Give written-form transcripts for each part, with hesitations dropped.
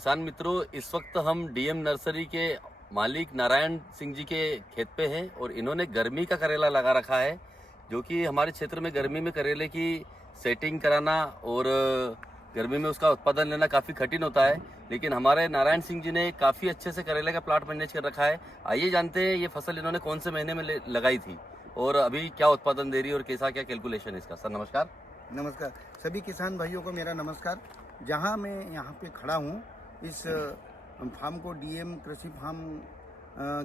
किसान मित्रों, इस वक्त हम डीएम नर्सरी के मालिक नारायण सिंह जी के खेत पे हैं और इन्होंने गर्मी का करेला लगा रखा है, जो कि हमारे क्षेत्र में गर्मी में करेले की सेटिंग कराना और गर्मी में उसका उत्पादन लेना काफ़ी कठिन होता है। लेकिन हमारे नारायण सिंह जी ने काफ़ी अच्छे से करेले का प्लाट मैनेज कर रखा है। आइए जानते हैं ये फसल इन्होंने कौन से महीने में लगाई थी और अभी क्या उत्पादन दे रही है और कैसा क्या कैलकुलेशन है इसका। सर नमस्कार। नमस्कार सभी किसान भाइयों को मेरा नमस्कार। जहां मैं यहां पे खड़ा हूं, इस फार्म को डीएम कृषि फार्म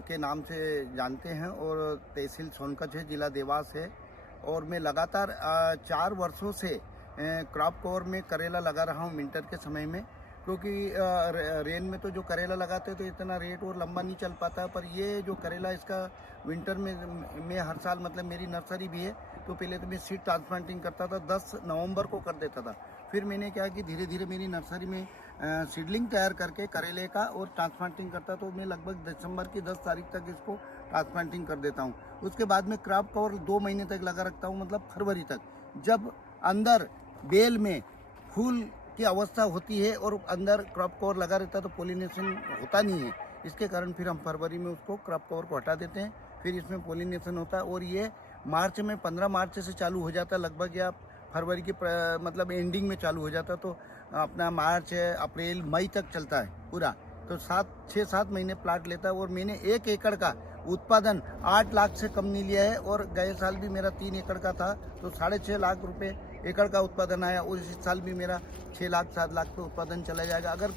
के नाम से जानते हैं और तहसील सोनकच्छ है, जिला देवास है। और मैं लगातार 4 वर्षों से क्रॉप कवर में करेला लगा रहा हूं विंटर के समय में, क्योंकि रेन में तो जो करेला लगाते हैं तो इतना रेट और लंबा नहीं चल पाता। पर ये जो करेला इसका विंटर में हर साल, मतलब मेरी नर्सरी भी है, तो पहले तो मैं सीड ट्रांसप्लांटिंग करता था, 10 नवंबर को कर देता था। फिर मैंने क्या कि धीरे धीरे मेरी नर्सरी में सीडलिंग तैयार करके करेले का और ट्रांसप्लांटिंग करता, तो मैं लगभग दिसंबर की 10 तारीख तक इसको ट्रांसप्लांटिंग कर देता हूँ। उसके बाद में क्रॉप कवर 2 महीने तक लगा रखता हूँ, मतलब फरवरी तक, जब अंदर बेल में फूल की अवस्था होती है और अंदर क्रॉप कवर लगा रहता है तो पोलिनेशन होता नहीं है। इसके कारण फिर हम फरवरी में उसको क्रॉप कवर को हटा देते हैं, फिर इसमें पोलिनेशन होता है और ये मार्च में 15 मार्च से चालू हो जाता है लगभग, या फरवरी की मतलब एंडिंग में चालू हो जाता, तो अपना मार्च अप्रैल मई तक चलता है पूरा। तो 6-7 महीने प्लाट लेता है और मैंने 1 एकड़ का उत्पादन 8 लाख से कम नहीं लिया है। और गए साल भी मेरा 3 एकड़ का था तो 6.5 लाख रुपए एकड़ का उत्पादन आया, और इस साल भी मेरा 6 लाख 7 लाख पे उत्पादन चला जाएगा। अगर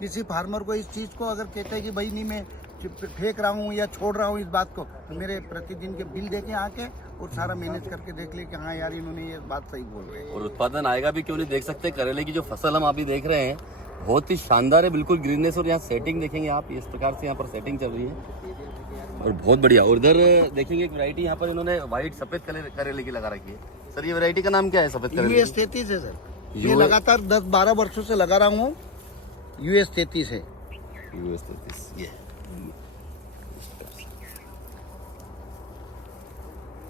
किसी फार्मर को इस चीज़ को अगर कहते हैं कि भाई नहीं मैं फेंक रहा हूँ या छोड़ रहा हूँ इस बात को, तो मेरे प्रतिदिन के बिल देखें आके और सारा मैनेज करके देख ले कि हाँ यार इन्होंने ये बात सही बोल रहे हैं। और उत्पादन आएगा भी क्यों नहीं। देख सकते हैं करेले की जो फसल हम अभी देख रहे हैं बहुत ही शानदार है, बिल्कुल ग्रीननेस। और यहाँ सेटिंग देखेंगे आप, इस प्रकार से यहाँ पर सेटिंग चल रही है और बहुत बढ़िया। और इधर देखेंगे एक वैरायटी यहाँ पर इन्होंने व्हाइट सफेद करेले की लगा रखी है। सर ये वैरायटी का नाम क्या है सफेद करेले? US 33 है सर, ये लगातार 10-12 वर्षों से लगा रहा हूँ। US 33 है। US 33 ये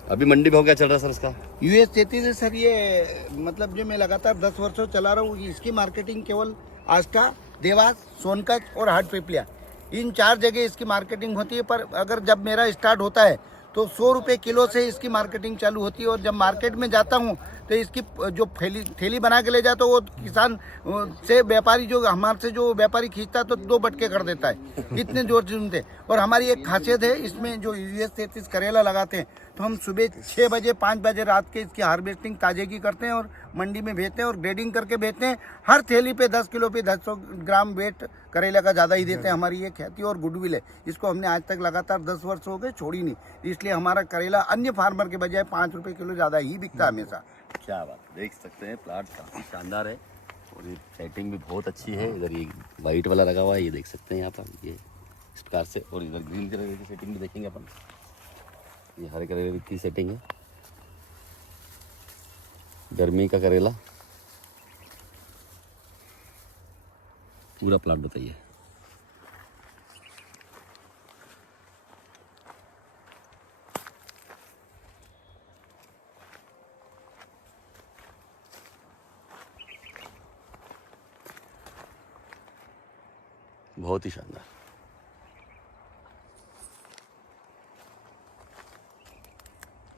अभी मंडी भाव क्या चल रहा है सर इसका? US 33 है सर, ये मतलब जो मैं लगातार 10 वर्षों चला रहा हूँ। इसकी मार्केटिंग केवल आष्टा, देवास, सोनकच्छ और हाट पिपलिया, इन 4 जगह इसकी मार्केटिंग होती है। पर अगर जब मेरा स्टार्ट होता है तो 100 रुपये किलो से इसकी मार्केटिंग चालू होती है। और जब मार्केट में जाता हूँ तो इसकी जो थैली बना के ले जाता, वो किसान से व्यापारी, जो हमारे से जो व्यापारी खींचता है तो 2 बटके कर देता है, इतने जोर से सुनते। और हमारी एक खासियत है इसमें, जो US 33 करेला लगाते हैं तो हम सुबह 6 बजे 5 बजे रात के इसकी हार्वेस्टिंग ताजेगी करते हैं और मंडी में भेजते हैं और ग्रेडिंग करके भेजते हैं। हर थैली पे 10 किलो पे 200 ग्राम वेट करेला का ज़्यादा ही देते हैं। हमारी ये ख्याति और गुडविल है, इसको हमने आज तक लगातार 10 वर्ष हो गए छोड़ी नहीं, इसलिए हमारा करेला अन्य फार्मर के बजाय 5 रुपये किलो ज़्यादा ही बिकता है हमेशा। क्या बात, देख सकते हैं प्लाट काफ़ी शानदार है और ये सेटिंग भी बहुत अच्छी है। इधर ये वाइट वाला लगा हुआ है, ये देख सकते हैं यहाँ पर, ये इस प्रकार से। और इधर ग्रीन कलर की सेटिंग भी देखेंगे अपन, ये हरे करेले की सेटिंग है। गर्मी का करेला पूरा प्लाट बताइए। बहुत ही शानदार।